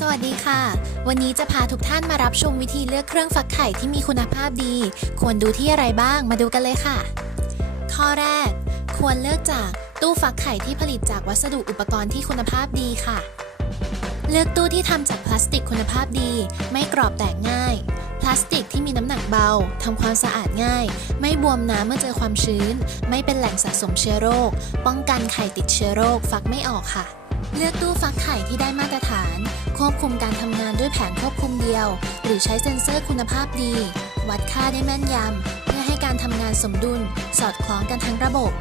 สวัสดีค่ะ วันนี้จะพาทุกท่านมารับชมวิธีเลือกเครื่องฟักไข่ที่มีคุณภาพดี ควรดูที่อะไรบ้างมาดูกันเลยค่ะ ข้อแรก ควรเลือกจากตู้ฟักไข่ที่ผลิตจากวัสดุอุปกรณ์ที่คุณภาพดีค่ะ เลือกตู้ที่ทำจากพลาสติกคุณภาพดี ไม่กรอบแตกง่าย พลาสติกที่มีน้ำหนักเบาทำความสะอาดง่าย ไม่บวมน้ำเมื่อเจอความชื้น ไม่เป็นแหล่งสะสมเชื้อโรค ป้องกันไข่ติดเชื้อโรคฟักไม่ออกค่ะ เลือกตู้ฟักไข่ที่ได้มาตรฐาน ควบคุมการทำงานด้วยแผนควบคุมเดียว หรือใช้เซ็นเซอร์คุณภาพดี วัดค่าได้แม่นยำ เพื่อให้การทำงานสมดุล สอดคล้องกันทั้งระบบ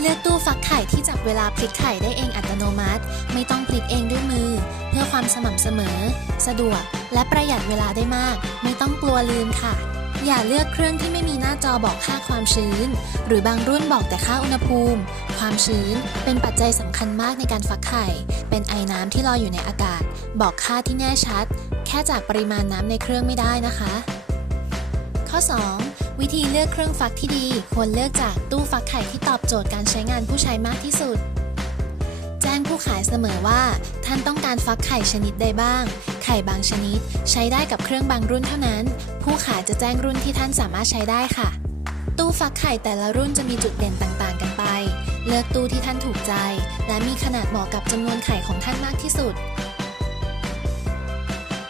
เลือกตู้ฟักไข่ที่จับเวลาพลิกไข่ได้เองอัตโนมัติ ไม่ต้องพลิกเองด้วยมือ เพื่อความสม่ำเสมอ สะดวก และประหยัดเวลาได้มาก ไม่ต้องกลัวลืมค่ะ อย่าเลือกเครื่องที่ไม่มีหน้าจอบอกค่าความชื้น หรือบางรุ่นบอกแต่ค่าอุณหภูมิ ความชื้นเป็นปัจจัยสำคัญมากในการฟักไข่ เป็นไอน้ำที่ลอยอยู่ในอากาศ บอกค่าที่แน่ชัด แค่จากปริมาณน้ำในเครื่องไม่ได้นะคะ ข้อ 2. วิธีเลือกเครื่องฟักที่ดี ควรเลือกจากตู้ฟักไข่ที่ตอบโจทย์การใช้งานผู้ใช้มากที่สุด จ้งผู้ขายเสมอว่า ท่านต้องการฟักไข่ชนิดใดบ้าง ไข่บางชนิด ใช้ได้กับเครื่องบางรุ่นเท่านั้น ผู้ขายจะแจ้งรุ่นที่ท่านสามารถใช้ได้ค่ะ ตู้ฟักไข่แต่ละรุ่นจะมีจุดเด่นต่างๆ กันไป เลือกตู้ที่ท่านถูกใจ และมีขนาดเหมาะกับจำนวนไข่ของท่านมากที่สุด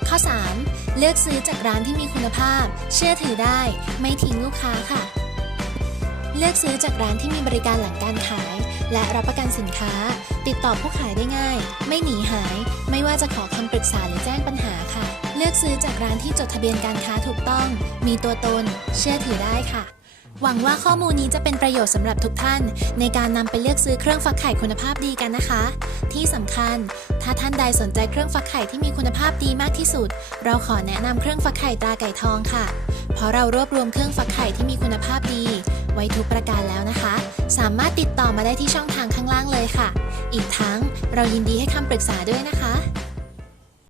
ข้อ 3. เลือกซื้อจากร้านที่มีคุณภาพ เชื่อถือได้ ไม่ทิ้งลูกค้าค่ะ เลือกซื้อจากร้านที่มีบริการหลังการขาย และรับประกันสินค้า ติดต่อผู้ขายได้ง่าย ไม่หนีหาย ไม่ว่าจะขอคำปรึกษาหรือแจ้งปัญหาค่ะ เลือกซื้อจากร้านที่จดทะเบียนการค้าถูกต้อง มีตัวตน เชื่อถือได้ค่ะ หวังว่าข้อมูลนี้จะเป็นประโยชน์สำหรับทุกท่าน ในการนำไปเลือกซื้อเครื่องฟักไข่คุณภาพดีกันนะคะ ที่สำคัญ ถ้าท่านใดสนใจเครื่องฟักไข่ที่มีคุณภาพดีมากที่สุด เราขอแนะนำเครื่องฟักไข่ตราไก่ทองค่ะ เพราะเรารวบรวมเครื่องฟักไข่ที่มีคุณภาพดี ว้ทุกประการแล้วนะคะ สามารถติดต่อมาได้ที่ช่องทางข้างล่างเลยค่ะ อีกทั้งเรายินดีให้คำปรึกษาด้วยนะคะ